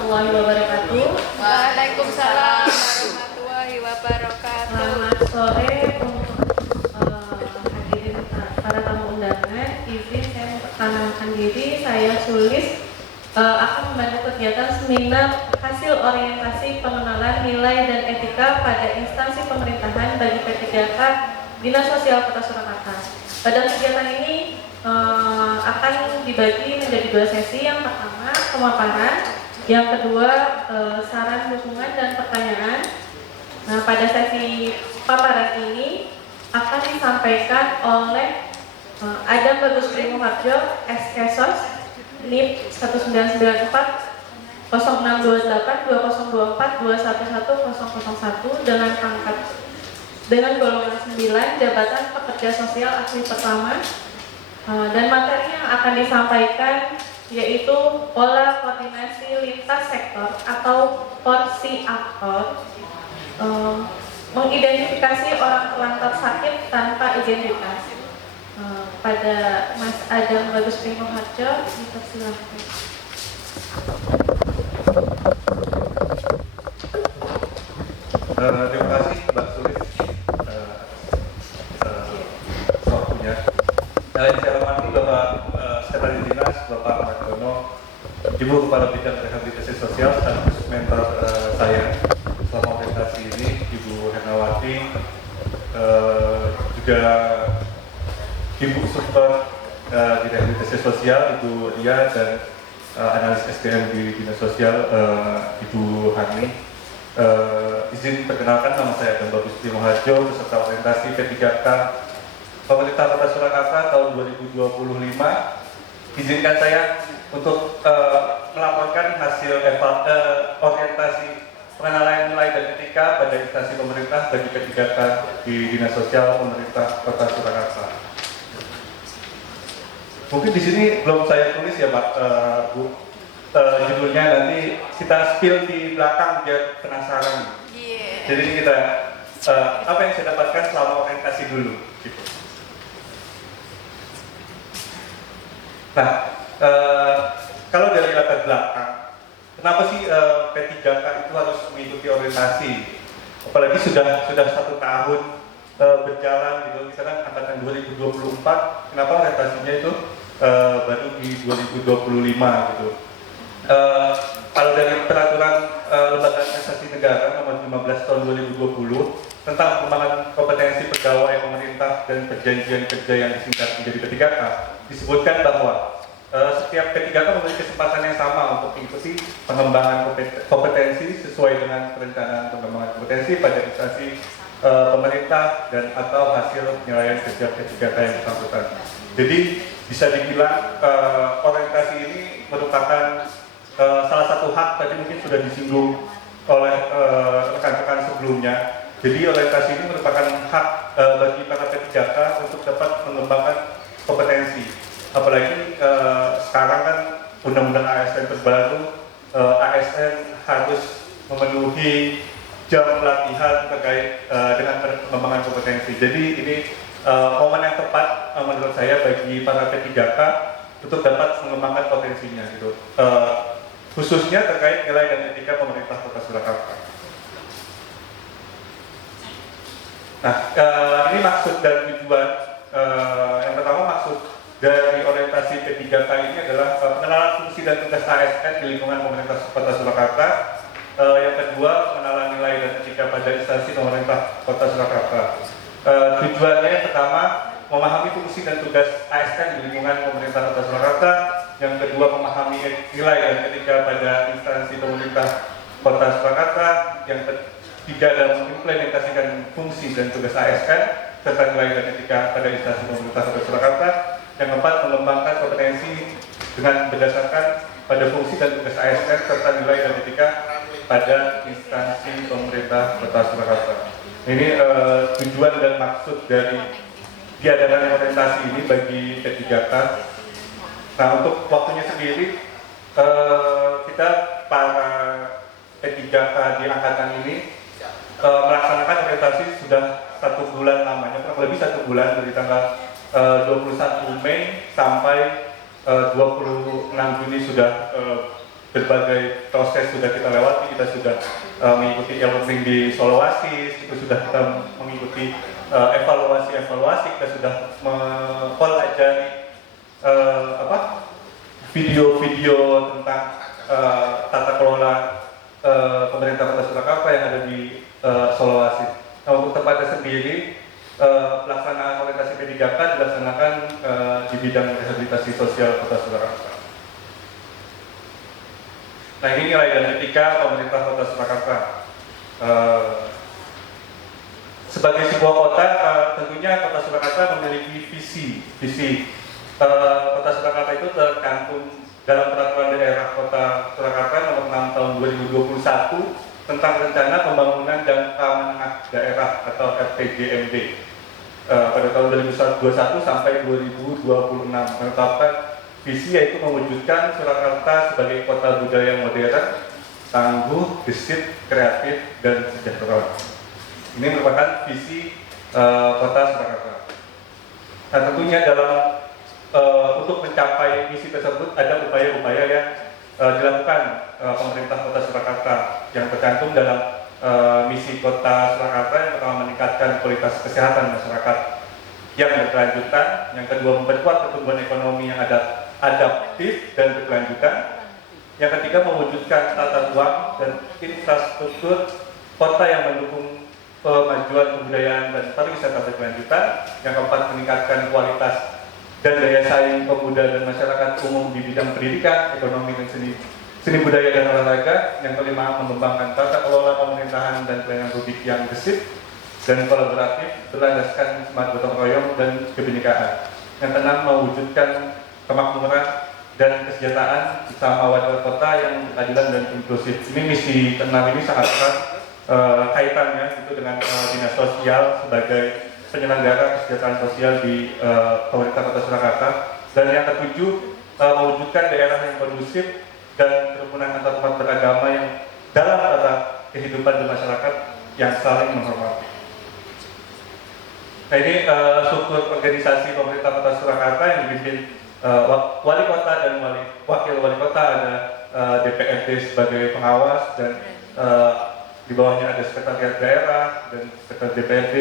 warahmatullahi wabarakatuh. Waalaikumsalam warahmatullahi wabarakatuh. Selamat sore untuk hadirin para tamu undangan. Izin saya memperkenalkan diri, saya Sulis. Akan membantu kegiatan seminar hasil orientasi pengenalan nilai dan etika pada instansi pemerintahan bagi P3K Dinas Sosial Kota Surakarta. Pada kegiatan ini akan dibagi menjadi 2 sesi. Yang pertama pemaparan, yang kedua saran, dukungan, dan pertanyaan. Nah, pada sesi paparan ini akan disampaikan oleh Adam Bagus Primoharjo, SKSOS, NIP 1994 0628 2024 211 001 dengan golongan 9, jabatan pekerja sosial ahli pertama. Dan materi yang akan disampaikan yaitu pola koordinasi lintas sektor atau porsi aktor, mengidentifikasi orang terlantar sakit tanpa identitas. Pada Mas Adam Bagus Primoharjo, dipersilahkan. Terima kasih Mbak Sulis waktunya. Yang saya hormati Bapak Sekretaris Dinas, Bapak Margono, Ibu Kepala Bidang Rehabilitasi Sosial sekaligus mentor saya selama orientasi ini, Ibu Hernawati, juga Ibu Super di Rehabilitasi Sosial, Ibu Ria, dan analis SDM di Dinas Sosial, Ibu Hani. Izin perkenalkan, nama saya Adam Bagus Primoharjo, peserta orientasi P3K Pemerintah Kota Surakarta tahun 2025. Izinkan saya untuk melaporkan hasil orientasi pengenalan nilai dan etika pada instansi pemerintah bagi P3K di Dinas Sosial Pemerintah Kota Surakarta. Mungkin di sini belum saya tulis ya Pak, Bu. Judulnya nanti kita spill di belakang biar penasaran. Jadi kita apa yang saya dapatkan selama orientasi dulu. Gitu. Nah, kalau dari latar belakang, kenapa sih P3K itu harus mengikuti orientasi? Apalagi sudah 1 tahun berjalan gitu. Misalkan angkatan 2024, kenapa orientasinya itu baru di 2025 gitu? Kalau dari peraturan Lembaga Administrasi Negara nomor 15 tahun 2020 tentang pengembangan kompetensi pegawai pemerintah dan perjanjian kerja yang disingkat menjadi P3K, disebutkan bahwa setiap P3K memiliki kesempatan yang sama untuk mengikuti pengembangan kompetensi sesuai dengan perencanaan pengembangan kompetensi pada instansi pemerintah dan atau hasil penilaian kerja P3K yang bersangkutan. Jadi bisa dibilang orientasi ini merupakan salah satu hak, tadi mungkin sudah disinggung oleh rekan-rekan sebelumnya. Jadi orientasi ini merupakan hak bagi para P3K untuk dapat mengembangkan kompetensi. Apalagi sekarang kan undang-undang ASN terbaru, ASN harus memenuhi jam pelatihan terkait dengan pengembangan kompetensi. Jadi ini momen yang tepat menurut saya bagi para P3K untuk dapat mengembangkan potensinya gitu. Khususnya terkait nilai dan etika pemerintah Kota Surakarta. Nah, ini maksud dan tujuan. Yang pertama, maksud dari orientasi P3K ini adalah pengenalan fungsi dan tugas ASN di lingkungan pemerintah Kota Surakarta. Yang kedua, pengenalan nilai dan etika pada instansi pemerintah Kota Surakarta. Tujuannya yang pertama, memahami fungsi dan tugas ASN di lingkungan pemerintah Kota Surakarta. Yang kedua, memahami nilai dan etika pada instansi pemerintah Kota Surakarta. Yang ketiga, dalam mengimplementasikan fungsi dan tugas ASN serta nilai dan etika pada instansi pemerintah Kota Surakarta. Yang keempat, mengembangkan kompetensi dengan berdasarkan pada fungsi dan tugas ASN serta nilai dan etika pada instansi pemerintah Kota Surakarta. Ini tujuan dan maksud dari diadakan orientasi ini bagi P3K. Nah, untuk waktunya sendiri, kita para P3K di angkatan ini melaksanakan orientasi sudah 1 bulan lamanya, kurang lebih 1 bulan dari tanggal 21 Mei sampai 26 Juni sudah berbagai proses sudah kita lewati. Kita sudah mengikuti e-learning di Soloasis, itu sudah kita mengikuti evaluasi, kita sudah mempelajari video-video tentang tata kelola pemerintah Kota Surakarta yang ada di Soloasis. Nah, untuk tempatnya sendiri, pelaksanaan orientasi P3K dilaksanakan di bidang rehabilitasi sosial Kota Surakarta. Nah, ini nilai dan etika pemerintah Kota Surakarta. Sebagai sebuah kota, tentunya Kota Surakarta memiliki visi. Kota Surakarta itu tercantum dalam Peraturan Daerah Kota Surakarta Nomor 6 Tahun 2021 tentang Rencana Pembangunan Jangka Menengah Daerah atau RPJMD pada tahun 2021 sampai 2026, menetapkan visi yaitu mewujudkan Surakarta sebagai kota budaya modern, tangguh, gesit, kreatif, dan sejahtera. Ini merupakan visi Kota Surakarta. Nah, tentunya dalam untuk mencapai misi tersebut ada upaya-upaya yang dilakukan pemerintah Kota Surakarta yang tercantum dalam misi Kota Surakarta. Yang pertama, meningkatkan kualitas kesehatan masyarakat yang berkelanjutan. Yang kedua, memperkuat pertumbuhan ekonomi yang adaptif dan berkelanjutan. Yang ketiga, mewujudkan tata ruang dan infrastruktur kota yang mendukung kemajuan kebudayaan dan pariwisata berkelanjutan. Yang keempat, meningkatkan kualitas dan daya saing pemuda dan masyarakat umum di bidang pendidikan, ekonomi, dan seni budaya dan olahraga. Yang kelima, mengembangkan tata kelola pemerintahan dan pelayanan publik yang gesit dan kolaboratif, berlandaskan semangat gotong royong dan kebinekaan. Yang keenam, mewujudkan kemakmuran dan kesejahteraan bersama warga kota yang keadilan dan inklusif. Ini misi keenam ini sangat erat kaitannya itu dengan dinas sosial sebagai penyelenggara kesejahteraan sosial di pemerintah Kota Surakarta. Dan yang ketujuh, mewujudkan daerah yang kondusif dan kerukunan antarumat beragama yang dalam tata kehidupan bermasyarakat yang saling menghormati. Nah, ini struktur organisasi pemerintah Kota Surakarta yang dipimpin wali kota dan wakil wali kota. Ada DPRD sebagai pengawas dan di bawahnya ada sekretariat daerah dan sekretariat DPRD.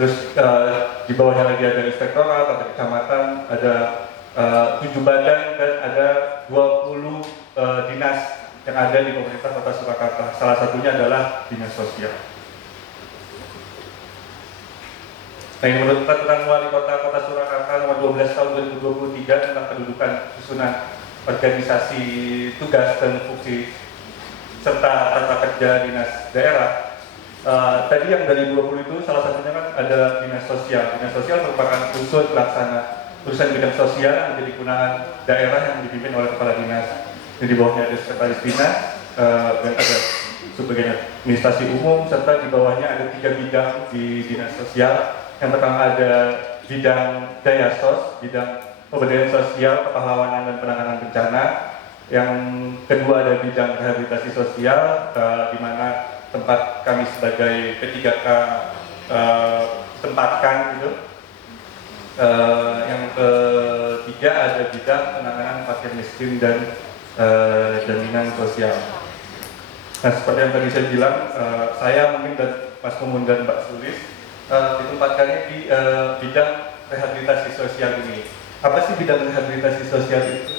Terus di bawahnya lagi ada inspektorat, ada kecamatan, ada 7 badan dan ada 20 dinas yang ada di pemerintah Kota Surakarta. Salah satunya adalah dinas sosial. Nah, ini menurut Peraturan Wali Kota Kota Surakarta Nomor 12 Tahun 2023 tentang kedudukan susunan organisasi tugas dan fungsi serta tata kerja dinas daerah. Tadi yang dari 20 itu salah satunya kan ada dinas sosial. Dinas sosial merupakan unsur pelaksana urusan bidang sosial yang menjadi kewenangan daerah yang dipimpin oleh kepala dinas. Di bawahnya ada sekretaris dinas dan ada subbagian administrasi umum, serta di bawahnya ada 3 bidang di dinas sosial. Yang pertama ada bidang daya sos, bidang pemberdayaan sosial, kepahlawanan dan penanganan bencana. Yang kedua ada bidang rehabilitasi sosial, di mana tempat kami sebagai P3K tempatkan gitu. Yang ketiga ada bidang penanganan fakir miskin dan jaminan sosial. Nah, seperti yang tadi saya bilang, saya mungkin dan Mas Mumun dan Mbak Sulis ditempatkannya di bidang rehabilitasi sosial ini. Apa sih bidang rehabilitasi sosial itu?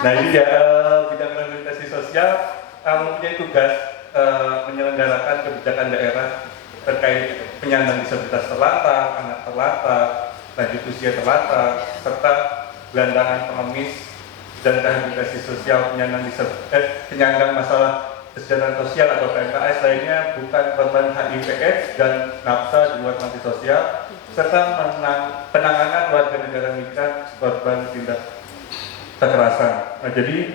Nah, ini dia bidang rehabilitasi sosial mempunyai tugas menyelenggarakan kebijakan daerah terkait penyandang disabilitas terlantar, anak terlantar, lanjut usia terlantar, serta gelandangan pengemis dan rehabilitasi sosial penyandang masalah kesejahteraan sosial atau PMKS lainnya bukan korban HIV/AIDS dan nafsa di luar panti sosial, serta penanganan warga negara migran korban tindak kekerasan. Nah, jadi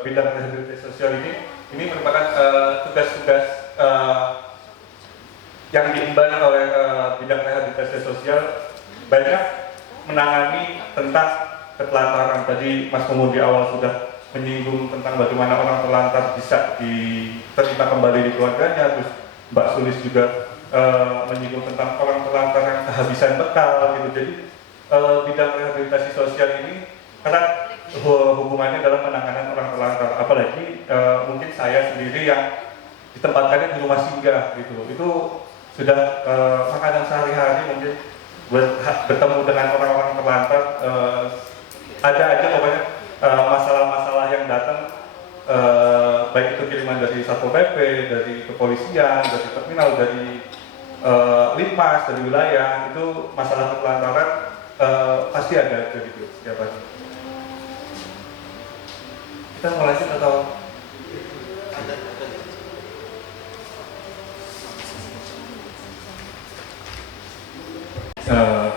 bidang rehabilitasi sosial ini merupakan tugas-tugas yang diemban oleh bidang rehabilitasi sosial, banyak menangani tentang ketelantaran. Tadi Mas Mumun di awal sudah menyinggung tentang bagaimana orang terlantar bisa diterima kembali di keluarganya. Terus Mbak Sulis juga menyinggung tentang orang terlantar yang kehabisan bekal gitu. Jadi bidang rehabilitasi sosial ini erat hubungannya dalam penanganan orang terlantar, apalagi mungkin saya sendiri yang ditempatkannya di rumah singgah gitu, itu sudah makanan sehari-hari mungkin bertemu dengan orang-orang terlantar, ada aja pokoknya masalah-masalah yang datang, baik itu kiriman dari Satpol PP, dari kepolisian, dari terminal, dari linmas, dari wilayah, itu masalah ketelantaran pasti ada gitu setiap hari. Kita mau lanjut atau?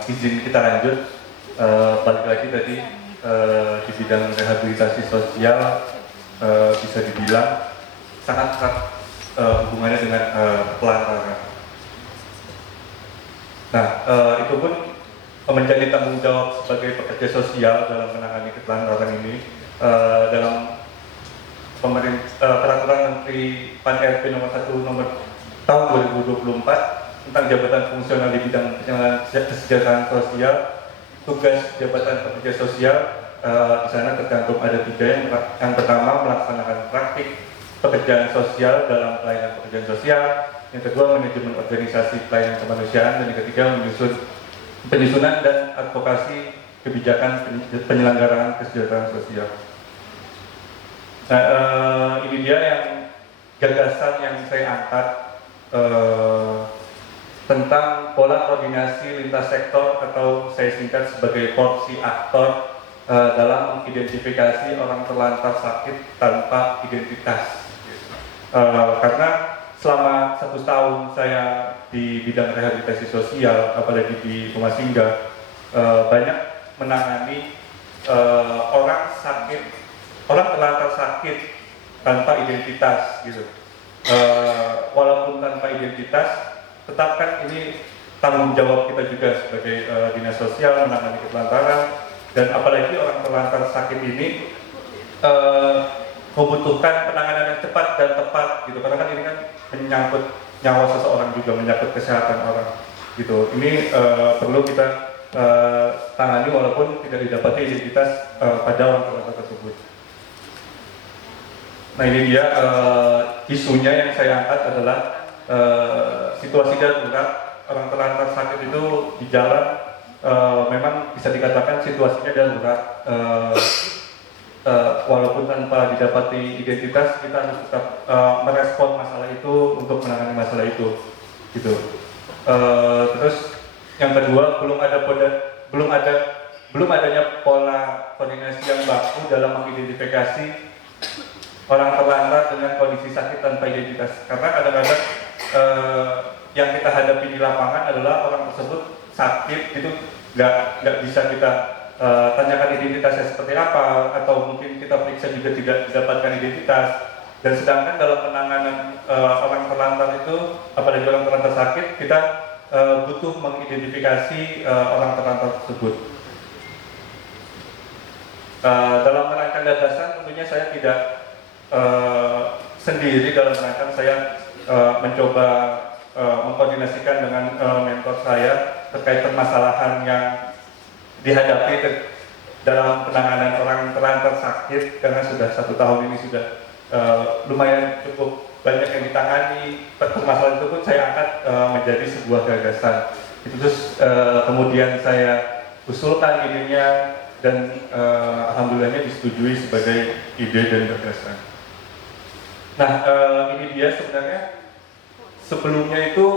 Izin kita lanjut, balik lagi tadi di bidang rehabilitasi sosial bisa dibilang sangat erat hubungannya dengan ketelantaran. Nah, itu pun menjadi tanggung jawab sebagai pekerja sosial dalam menangani ketelantaran ini dalam peraturan Menteri Pan-RB nomor 1 tahun 2024 tentang jabatan fungsional di bidang penyelenggaraan kesejahteraan sosial. Tugas jabatan pekerja sosial di sana tercantum ada 3. Yang pertama, melaksanakan praktik pekerjaan sosial dalam pelayanan pekerjaan sosial. Yang kedua, manajemen organisasi pelayanan kemanusiaan. Dan yang ketiga, penyusunan dan advokasi kebijakan penyelenggaraan kesejahteraan sosial. Nah, ini dia yang gagasan yang saya angkat tentang pola koordinasi lintas sektor, atau saya singkat sebagai porsi aktor dalam mengidentifikasi orang terlantar sakit tanpa identitas. Karena selama 1 tahun saya di bidang rehabilitasi sosial, apalagi di rumah singgah, banyak menangani orang terlantar sakit tanpa identitas gitu. Walaupun tanpa identitas, tetap kan ini tanggung jawab kita juga sebagai dinas sosial menangani ketelantaran, dan apalagi orang terlantar sakit ini membutuhkan penanganan yang cepat dan tepat gitu, karena kan ini kan menyangkut nyawa seseorang juga, menyangkut kesehatan orang gitu. Ini perlu kita tangani walaupun tidak didapati identitas pada orang terlantar tersebut. Nah, ini dia isunya yang saya angkat adalah situasi darurat. Orang terlantar sakit itu di jalan memang bisa dikatakan situasinya darurat. Walaupun tanpa didapati identitas, kita harus tetap merespon masalah itu untuk menangani masalah itu gitu. Terus yang kedua, belum adanya pola koordinasi yang baku dalam mengidentifikasi orang terlantar dengan kondisi sakit tanpa identitas. Karena kadang-kadang yang kita hadapi di lapangan adalah orang tersebut sakit itu nggak bisa kita tanyakan identitasnya seperti apa, atau mungkin kita periksa juga tidak didapatkan identitas. Dan sedangkan dalam penanganan orang terlantar itu, apalagi orang terlantar sakit, kita butuh mengidentifikasi orang terlantar tersebut. Dalam merancang gagasan tentunya saya tidak sendiri dalam rangka saya mencoba mengkoordinasikan dengan mentor saya terkait permasalahan yang dihadapi dalam penanganan orang terlantar sakit, karena sudah 1 tahun ini sudah lumayan cukup banyak yang ditangani. Permasalahan itu pun saya angkat menjadi sebuah gagasan. Itu terus kemudian saya usulkan idenya, dan alhamdulillahnya disetujui sebagai ide dan gagasan. Nah, ini dia sebenarnya sebelumnya itu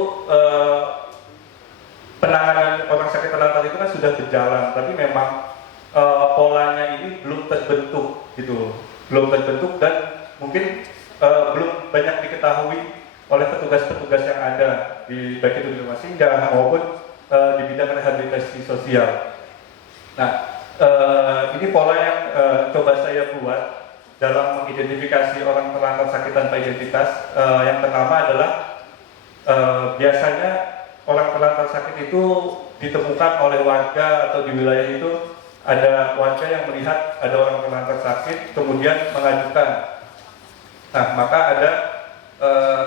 penanganan orang sakit terlantar itu kan sudah berjalan, tapi memang polanya ini belum terbentuk gitu, dan mungkin belum banyak diketahui oleh petugas-petugas yang ada di baik itu di rumah singgah maupun di bidang rehabilitasi sosial. Nah, ini pola yang coba saya buat dalam mengidentifikasi orang terlantar sakit tanpa identitas. Yang pertama adalah biasanya orang terlantar sakit itu ditemukan oleh warga, atau di wilayah itu ada warga yang melihat ada orang terlantar sakit kemudian mengadukan. Nah, maka ada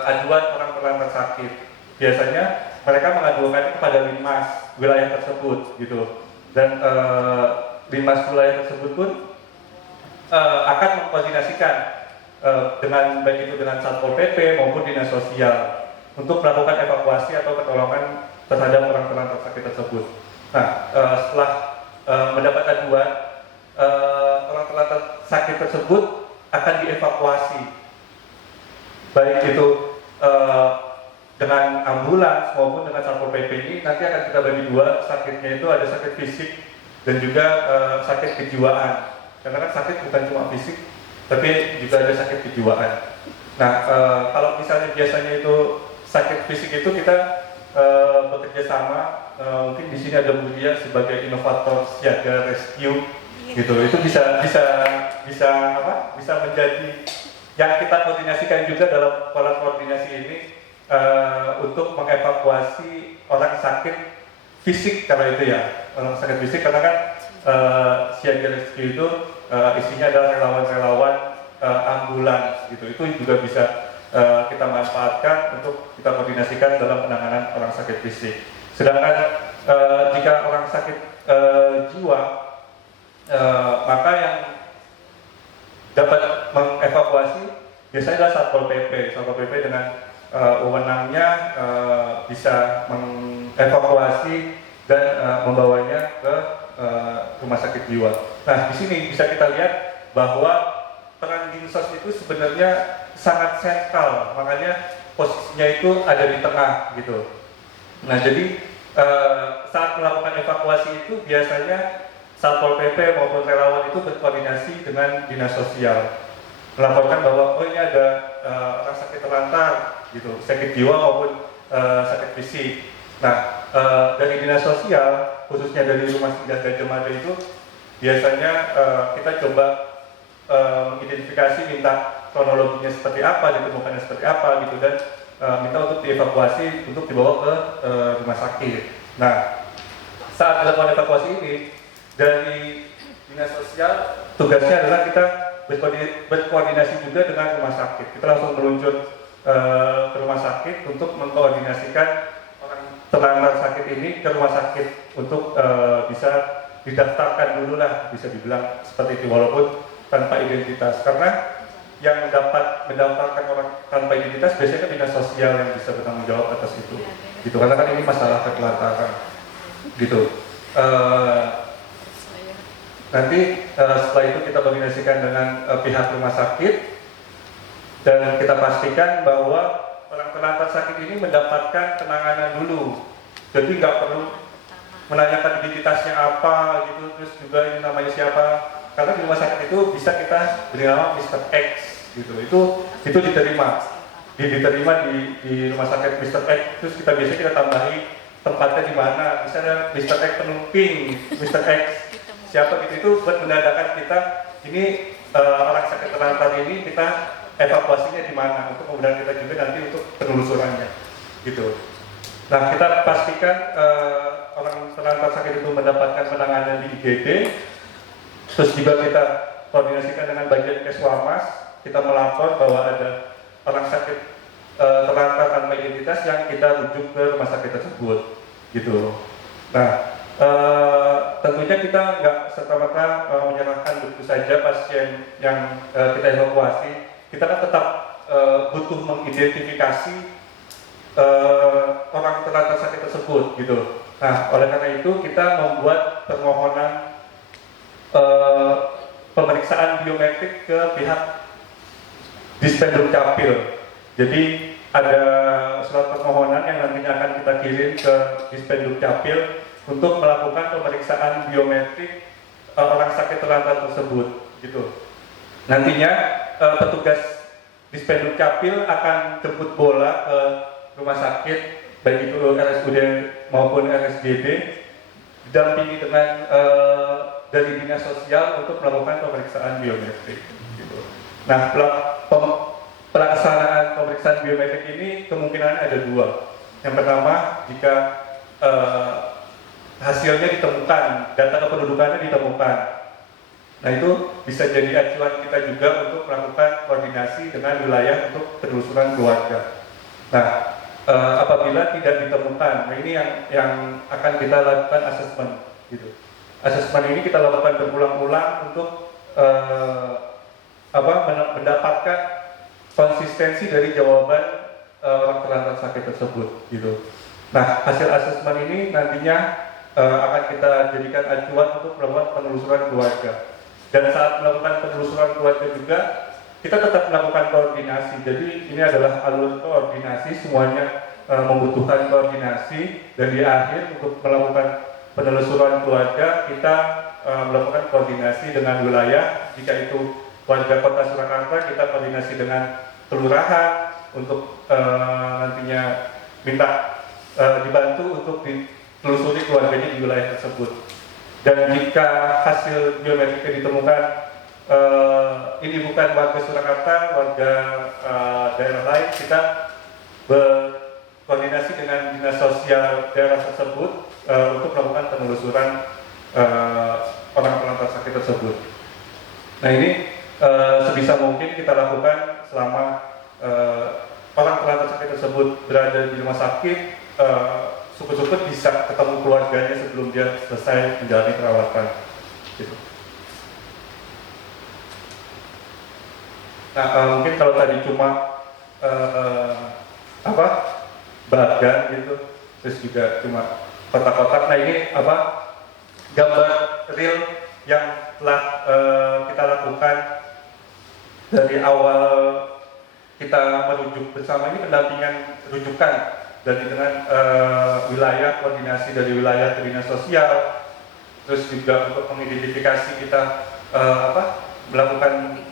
aduan orang terlantar sakit. Biasanya mereka mengadukan kepada linmas wilayah tersebut gitu. Dan Binmas wilayah tersebut pun akan mengkoordinasikan dengan baik itu dengan Satpol PP maupun Dinas Sosial untuk melakukan evakuasi atau pertolongan terhadap orang terlantar sakit tersebut. Nah, setelah mendapat aduan, orang terlantar sakit tersebut akan dievakuasi, baik itu dengan ambulans maupun dengan Satpol PP. Ini nanti akan kita bagi dua, sakitnya itu ada sakit fisik dan juga sakit kejiwaan. Karena kan sakit bukan cuma fisik, tapi juga ada sakit kejiwaan. Nah, kalau misalnya biasanya itu sakit fisik itu kita bekerja sama, mungkin di sini ada Bu Dia sebagai inovator siaga rescue, gitu. Itu bisa menjadi yang kita koordinasikan juga dalam pola koordinasi ini untuk mengevakuasi orang sakit fisik kalau itu ya, orang sakit fisik karena kan siaga rescue itu isinya adalah relawan-relawan ambulans gitu. Itu juga bisa kita manfaatkan untuk kita koordinasikan dalam penanganan orang sakit fisik. Sedangkan jika orang sakit jiwa, maka yang dapat mengevakuasi biasanya adalah Satpol PP. Satpol PP dengan wewenangnya bisa mengevakuasi dan membawanya ke rumah sakit jiwa. Nah, di sini bisa kita lihat bahwa peran Dinsos itu sebenarnya sangat sentral, makanya posisinya itu ada di tengah gitu. Nah, jadi saat melakukan evakuasi itu biasanya Satpol PP maupun relawan itu berkoordinasi dengan Dinas Sosial, melaporkan bahwa oh ini ada orang sakit terlantar gitu, sakit jiwa maupun sakit fisik. Nah, dari Dinas Sosial, khususnya dari Rumah Singgah Gajah Mada itu biasanya kita coba mengidentifikasi, minta kronologinya seperti apa, ditemukannya seperti apa gitu, dan minta untuk dievakuasi untuk dibawa ke rumah sakit. Nah, saat dilakukan evakuasi ini dari Dinas Sosial, tugasnya adalah kita berkoordinasi juga dengan rumah sakit. Kita langsung meluncur ke rumah sakit untuk mengkoordinasikan orang terlantar sakit ini ke rumah sakit untuk bisa didaftarkan dulu lah, bisa dibilang seperti itu, walaupun tanpa identitas. Karena yang dapat mendaftarkan orang tanpa identitas biasanya Dinas Sosial yang bisa bertanggung jawab atas itu. Gitu, karena kan ini masalah ketelantaran. Gitu. Nanti setelah itu kita koordinasikan dengan pihak rumah sakit dan kita pastikan bahwa orang terlantar sakit ini mendapatkan penanganan dulu. Jadi nggak perlu menanyakan identitasnya apa gitu, terus juga ini namanya siapa. Karena di rumah sakit itu bisa kita beri nama Mr. X gitu. Itu diterima di rumah sakit Mr. X. Terus biasanya kita tambahi tempatnya di mana. Misalnya Mr. X Penumping, Mr. X siapa gitu, itu buat menandakan kita ini orang sakit terlantar ini kita evakuasinya di mana, untuk kemudian kita juga nanti untuk penelusurannya gitu. Nah, kita pastikan orang terlantar sakit itu mendapatkan penanganan di IGD. Terus juga kita koordinasikan dengan bagian Keswamas, kita melapor bahwa ada orang sakit terlantar tanpa identitas yang kita rujuk ke rumah sakit tersebut gitu. Nah, tentunya kita nggak serta-merta menyerahkan begitu saja pasien yang kita evakuasi. Kita kan tetap butuh mengidentifikasi orang terlantar sakit tersebut gitu. Nah, oleh karena itu kita membuat permohonan pemeriksaan biometrik ke pihak Dispenduk Capil. Jadi ada surat permohonan yang nantinya akan kita kirim ke Dispenduk Capil untuk melakukan pemeriksaan biometrik orang sakit terlantar tersebut gitu. Nantinya petugas Dispenduk Capil akan jemput bola ke rumah sakit, baik itu RSUD maupun RSGD, didampingi dengan dari Dinas Sosial untuk melakukan pemeriksaan biometrik gitu. Nah, pelaksanaan pemeriksaan biometrik ini kemungkinan ada dua. Yang pertama, jika hasilnya ditemukan, data kependudukannya ditemukan, nah itu bisa jadi acuan kita juga untuk melakukan koordinasi dengan wilayah untuk penelusuran keluarga. Nah, apabila tidak ditemukan, nah ini yang akan kita lakukan asesmen gitu. asesmen ini kita lakukan berulang-ulang untuk mendapatkan konsistensi dari jawaban orang terlantar sakit tersebut gitu. Nah, hasil asesmen ini nantinya akan kita jadikan acuan untuk melakukan penelusuran keluarga. Dan saat melakukan penelusuran keluarga juga kita tetap melakukan koordinasi. Jadi ini adalah alur koordinasi, semuanya membutuhkan koordinasi, dan di akhir untuk melakukan penelusuran keluarga kita melakukan koordinasi dengan wilayah. Jika itu warga Kota Surakarta, kita koordinasi dengan kelurahan untuk nantinya minta dibantu untuk ditelusuri keluarganya di wilayah tersebut. Dan jika hasil biometriknya ditemukan ini bukan warga Surakarta, warga daerah lain, kita berkoordinasi dengan dinas sosial daerah tersebut untuk melakukan penelusuran orang terlantar sakit tersebut. Nah, ini sebisa mungkin kita lakukan selama orang terlantar sakit tersebut berada di rumah sakit, syukur-syukur bisa ketemu keluarganya sebelum dia selesai menjalani perawatan. Gitu. Nah, mungkin kalau tadi cuma bagan gitu, terus juga cuma kotak-kotak. Nah, ini gambar real yang telah kita lakukan dari awal kita merujuk bersama. Ini pendampingan rujukan dari dengan wilayah, koordinasi dari wilayah ke dinas sosial, terus juga untuk mengidentifikasi kita melakukan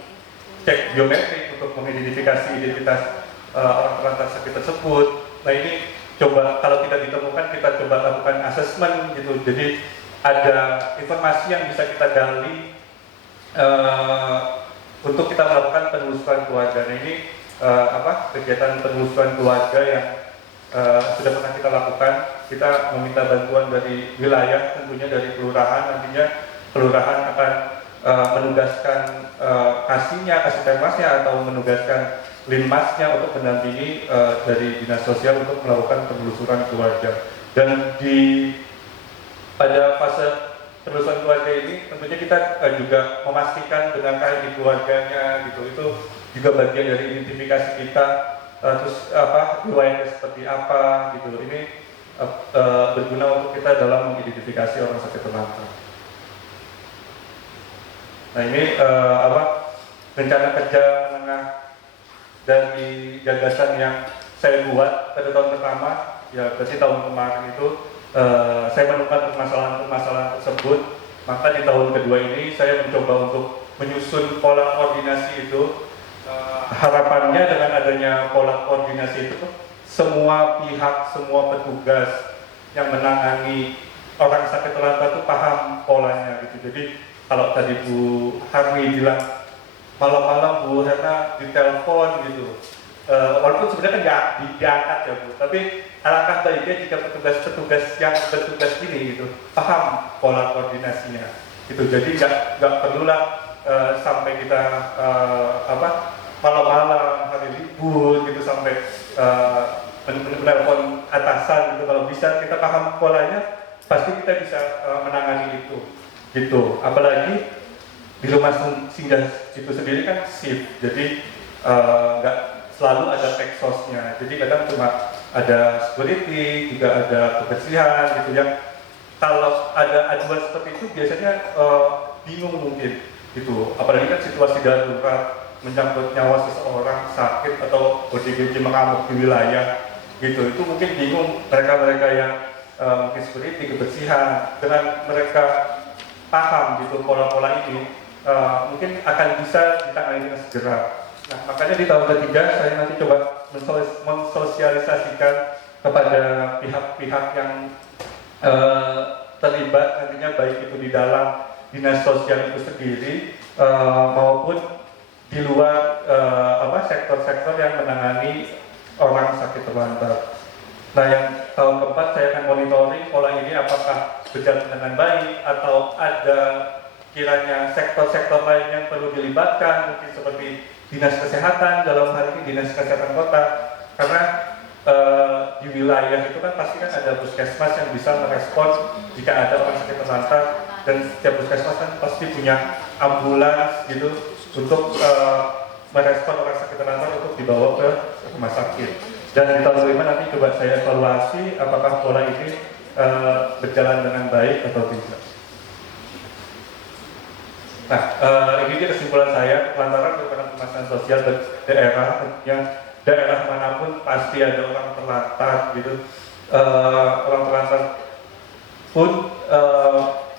cek biometrik untuk mengidentifikasi identitas orang terlantar sakit tersebut. Nah, ini coba kalau tidak ditemukan kita coba lakukan asesmen gitu. Jadi ada informasi yang bisa kita gali untuk kita melakukan penelusuran keluarga. Nah, ini kegiatan penelusuran keluarga yang sudah pernah kita lakukan. Kita meminta bantuan dari wilayah, tentunya dari kelurahan. Nantinya kelurahan akan menugaskan kasitemasnya atau menugaskan linmasnya untuk mendampingi dari dinas sosial untuk melakukan penelusuran keluarga. Dan pada fase penelusuran keluarga ini tentunya kita juga memastikan benarkah ini keluarganya gitu. Itu juga bagian dari identifikasi kita, terus riwayatnya seperti apa gitu. Ini berguna untuk kita dalam mengidentifikasi orang sakit terlantar. Nah, ini rencana kerja menengah dari gagasan yang saya buat pada tahun pertama, ya berarti tahun kemarin itu saya menemukan permasalahan-permasalahan tersebut. Maka di tahun kedua ini saya mencoba untuk menyusun pola koordinasi itu. Harapannya dengan adanya pola koordinasi itu, semua pihak, semua petugas yang menangani orang sakit terlantar itu paham polanya gitu. Jadi kalau tadi Bu Harmi bilang malam-malam Bu Herna ditelepon gitu, walaupun sebenarnya kan diangkat ya Bu, tapi alangkah baiknya jika petugas-petugas yang bertugas ini gitu paham pola koordinasinya gitu. Jadi nggak perlulah sampai kita malam-malam hari libur gitu sampai menelpon atasan gitu. Kalau bisa kita paham polanya, pasti kita bisa menangani itu gitu. Apalagi di rumah singgah itu sendiri kan shift, jadi nggak selalu ada peksosnya. Jadi kadang cuma ada security, juga ada kebersihan gitu, yang kalau ada aduan seperti itu biasanya bingung mungkin gitu. Apalagi kan situasi darurat menyangkut nyawa seseorang sakit atau ODGJ mengamuk di wilayah gitu, itu mungkin bingung mereka-mereka yang mungkin security, kebersihan. Dengan mereka paham gitu pola-pola ini, mungkin akan bisa ditangani dengan segera. Nah, makanya di tahun ketiga saya nanti coba mensosialisasikan kepada pihak-pihak yang terlibat nantinya, baik itu di dalam dinas sosial itu sendiri maupun di luar sektor-sektor yang menangani orang sakit terlantar. Nah, yang tahun keempat saya akan monitoring pola ini apakah berjalan dengan baik atau ada kiranya sektor-sektor lain yang perlu dilibatkan, mungkin seperti dinas kesehatan, dalam hal ini dinas kesehatan kota, karena di wilayah itu kan pasti kan ada puskesmas yang bisa merespons jika ada orang sakit terlantar dan setiap puskesmas kan pasti punya ambulans gitu untuk merespon orang sakit terlantar untuk dibawa ke rumah sakit. Dan di tahun kelima nanti coba saya evaluasi apakah pola ini berjalan dengan baik atau tidak. Nah, ini dia kesimpulan saya, lantaran merupakan permasalahan sosial daerah, tentunya daerah manapun pasti ada orang terlantar gitu. Orang terlantar pun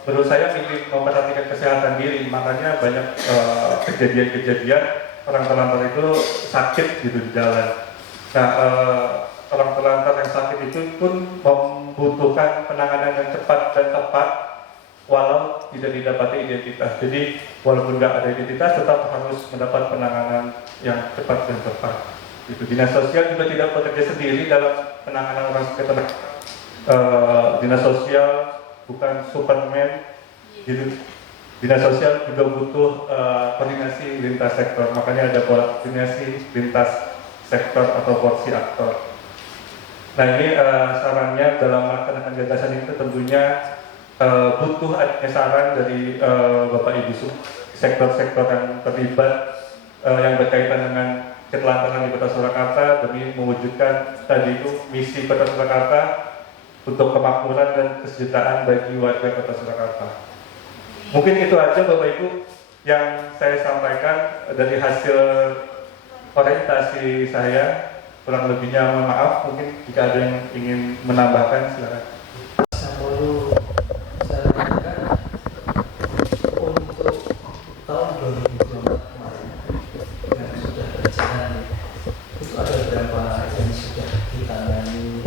menurut saya ingin memperhatikan kesehatan diri, makanya banyak kejadian-kejadian orang terlantar itu sakit gitu di jalan. Nah, orang terlantar yang sakit itu pun membutuhkan penanganan yang cepat dan tepat, walau tidak didapati identitas. Jadi walaupun nggak ada identitas, tetap harus mendapat penanganan yang cepat dan tepat. Itu dinas sosial juga tidak bekerja sendiri dalam penanganan orang sakit terlantar. Dinas sosial bukan Superman, gitu. Dinas sosial juga butuh koordinasi lintas sektor, makanya ada koordinasi lintas sektor atau porsi aktor. Nah ini sarannya dalam melaksanakan gagasan itu tentunya butuh adanya saran dari Bapak Ibu sektor-sektor yang terlibat yang berkaitan dengan ketelantaran di Kota Surakarta demi mewujudkan tadi itu misi Kota Surakarta untuk kemakmuran dan kesejahteraan bagi warga Kota Surakarta. Mungkin itu aja Bapak Ibu yang saya sampaikan dari hasil orientasi saya. Kurang lebihnya mohon maaf, mungkin jika ada yang ingin menambahkan silakan. Saya perlu saya tanyakan untuk tahun 2024 kemarin yang sudah berjalan itu ada berapa yang sudah ditangani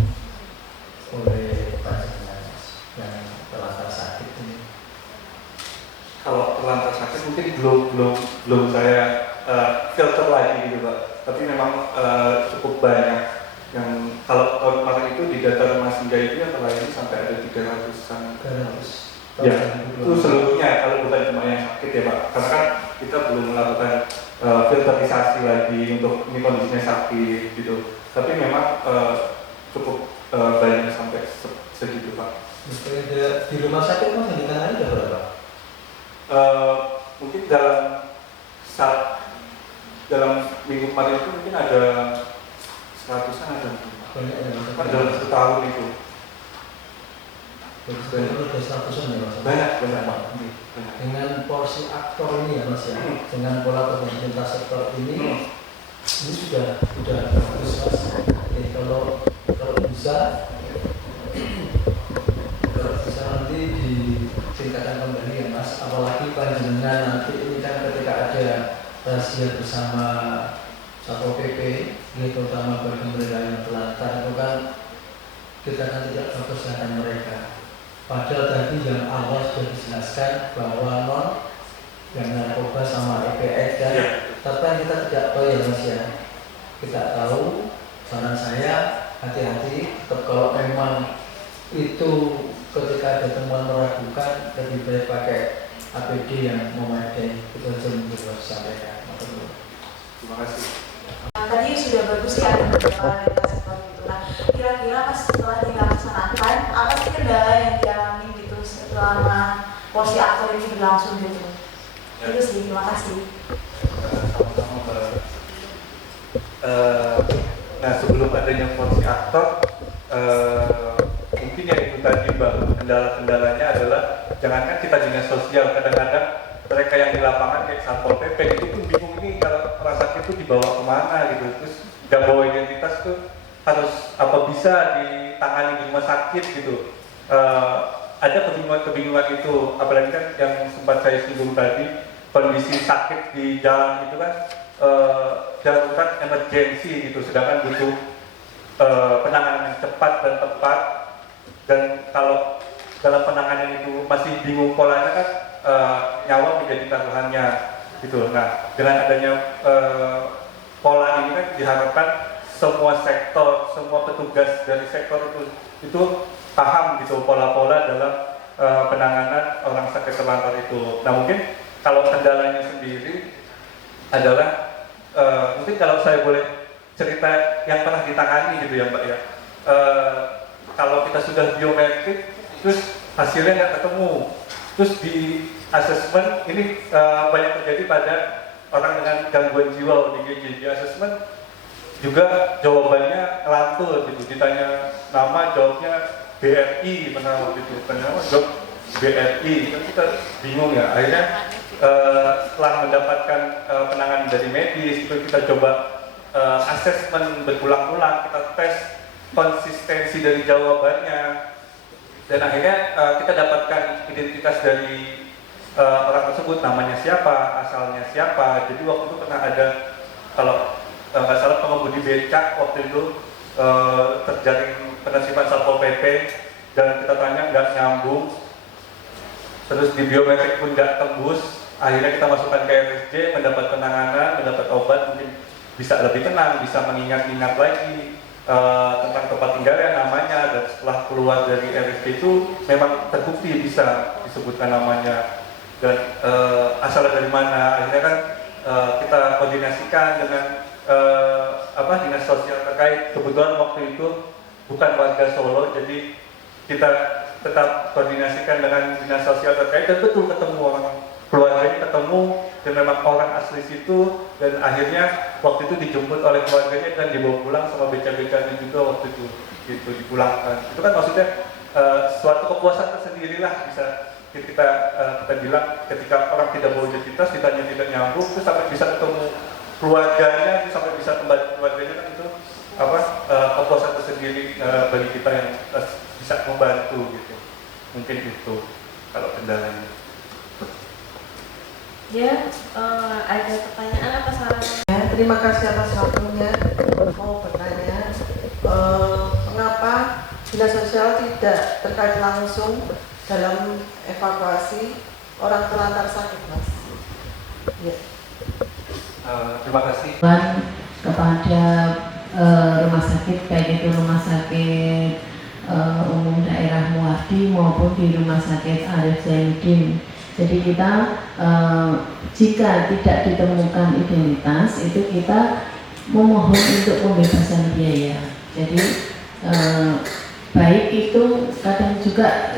oleh panjenengan yang terlantar sakit ini? Kalau terlantar sakit mungkin belum saya filter lagi gitu Pak. Tapi memang cukup banyak yang kalau tahun kemarin itu di data rumah singgah itu yang terlayani sampai ada 300-an. 300. Ya, itu seluruhnya kalau bukan cuma yang sakit ya Pak. Karena kan kita belum melakukan filterisasi lagi untuk ini kondisinya sakit gitu. Tapi memang cukup banyak sampai segitu Pak. Di rumah sakit kan yang ditangani ada berapa? Mungkin dalam minggu kemarin itu mungkin ada 100-an ada. Banyak yang Dalam setahun itu. Ada 100-an ya Mas? Banyak. Dengan porsi aktor ini ya Mas ya, dengan pola koordinasi sektor ini sudah bagus Mas. Jadi kalau bisa nanti ditingkatkan kembali ya Mas, apalagi panjenengan nanti ini kan ketika ada razia bersama Satpol PP, ini terutama bagi mereka yang terlantar itu kan kita kan tidak tahu kesehatan mereka. Padahal tadi yang awal sudah dijelaskan bahwa non yang narkoba sama EPS kan, tapi kan kita tidak tahu ya Mas ya. Kita tahu, saran saya hati-hati. Tetap kalau memang itu ketika ada temuan meragukan, lebih baik pakai APD yang memadai. Itu saja mungkin harus disampaikan. Terima kasih. Tadi sudah bagus ya ada beberapa lintas sektor gitu. Nah, kira-kira Mas setelah dilaksanakan, apa sih kendala yang dialami gitu selama porsi aktor ini berlangsung gitu? Itu sih, terima kasih. Sama-sama Mbak. Nah sebelum adanya porsi aktor, mungkin yang itu tadi Mbak, kendala-kendalanya adalah jangankan kita dinas sosial, kadang-kadang mereka yang di lapangan kayak Satpol PP itu pun bingung ini kalau orang sakit itu dibawa kemana gitu, terus nggak bawa identitas tuh harus apa bisa ditangani di rumah sakit gitu. Ada kebingungan itu, apalagi kan yang sempat saya singgung tadi, kondisi sakit di jalan itu kan darurat emergensi gitu, sedangkan butuh penanganan yang cepat dan tepat. Dan kalau dalam penanganan itu masih bingung polanya kan nyawa menjadi taruhannya gitu. Nah dengan adanya pola ini kan diharapkan semua sektor, semua petugas dari sektor itu paham gitu pola-pola dalam penanganan orang sakit terlantar itu. Nah mungkin kalau kendalanya sendiri adalah mungkin kalau saya boleh cerita yang pernah ditangani gitu ya Mbak ya. Kalau kita sudah biometrik terus hasilnya nggak ketemu, Terus di asesmen ini banyak terjadi pada orang dengan gangguan jiwa ODGJ. Di asesmen juga jawabannya lantur gitu, ditanya nama jawabnya BRI, pernah waktu itu tanya nama jawab BRI, kan kita bingung ya. Akhirnya setelah mendapatkan penanganan dari medis itu kita coba asesmen berulang-ulang, kita tes konsistensi dari jawabannya, dan akhirnya kita dapatkan identitas dari orang tersebut, namanya siapa, asalnya siapa. Jadi waktu itu pernah ada, kalau nggak salah pengemudi becak waktu itu terjaring penertiban Satpol PP, dan kita tanya nggak nyambung, terus di biometrik pun nggak tembus. Akhirnya kita masukkan ke RSJ, mendapat penanganan, mendapat obat, mungkin bisa lebih tenang, bisa mengingat-ingat lagi tentang tempat tinggalnya, namanya, dan setelah keluar dari RSJ itu memang terbukti bisa disebutkan namanya dan asalnya dari mana. Akhirnya kan kita koordinasikan dengan dinas sosial terkait. Kebetulan waktu itu bukan warga Solo, jadi kita tetap koordinasikan dengan dinas sosial terkait, dan betul ketemu orang keluarganya, ketemu dan memang orang asli situ, dan akhirnya waktu itu dijemput oleh keluarganya dan dibawa pulang sama beca-becanya juga waktu itu gitu, dipulangkan. Itu kan maksudnya suatu kepuasan tersendiri lah, bisa kita bilang ketika orang tidak bawa identitas, ditanya tidak nyambung, terus sampai bisa ketemu keluarganya, terus sampai bisa kembali ke keluarganya, kan itu kepuasan tersendiri bagi kita yang bisa membantu gitu. Mungkin itu kalau kendalanya. Ya, ada pertanyaan apa saran? Terima kasih atas waktunya. Mau bertanya, mengapa dinas sosial tidak terkait langsung dalam evakuasi orang telantar sakit, Mas? Ya. Terima kasih. Kepada rumah sakit, baik itu rumah sakit umum daerah Muardi maupun di rumah sakit Arif Zainuddin. Jadi kita jika tidak ditemukan identitas, itu kita memohon untuk pembebasan biaya. Jadi baik itu kadang juga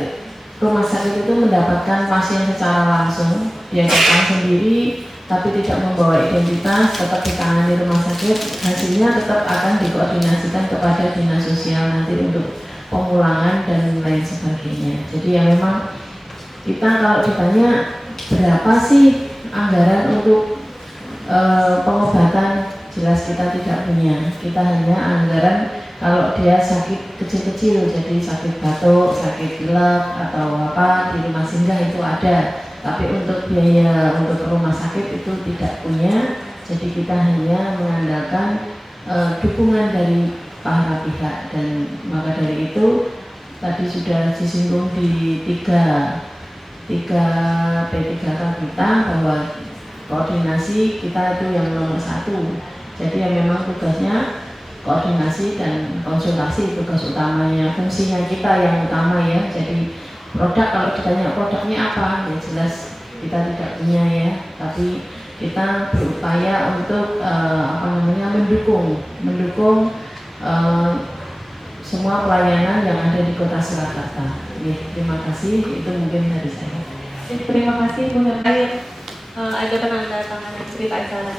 rumah sakit itu mendapatkan pasien secara langsung, dia datang sendiri tapi tidak membawa identitas, tetap ditangani rumah sakit, hasilnya tetap akan dikoordinasikan kepada dinas sosial nanti untuk pemulangan dan lain sebagainya. Jadi ya memang kita kalau ditanya berapa sih anggaran untuk pengobatan, jelas kita tidak punya. Kita hanya anggaran kalau dia sakit kecil-kecil, jadi sakit batuk, sakit pilek atau apa di rumah singgah itu ada. Tapi untuk biaya untuk rumah sakit itu tidak punya. Jadi kita hanya mengandalkan dukungan dari para pihak, dan maka dari itu tadi sudah disinggung di tiga P3K kita bahwa koordinasi kita itu yang nomor satu. Jadi yang memang tugasnya koordinasi dan konsultasi, tugas utamanya, fungsinya kita yang utama ya. Jadi produk, kalau ditanya produknya apa, ya jelas kita tidak punya ya, tapi kita berupaya untuk mendukung semua pelayanan yang ada di Kota Surakarta. Terima kasih, itu mungkin dari saya. Terima kasih Bu Hermain. Ada penanda tangan cerita acara.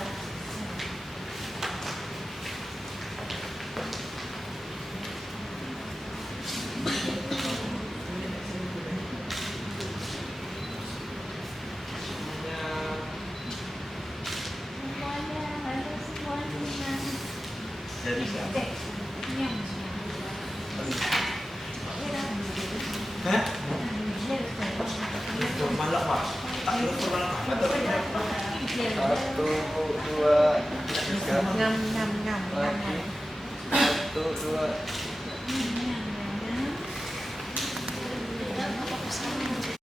Jadi siapa? Malak Pak. Tak kira formal Pak. 1, 2, 3. Ngam ngam ngam ngam. 1, 2.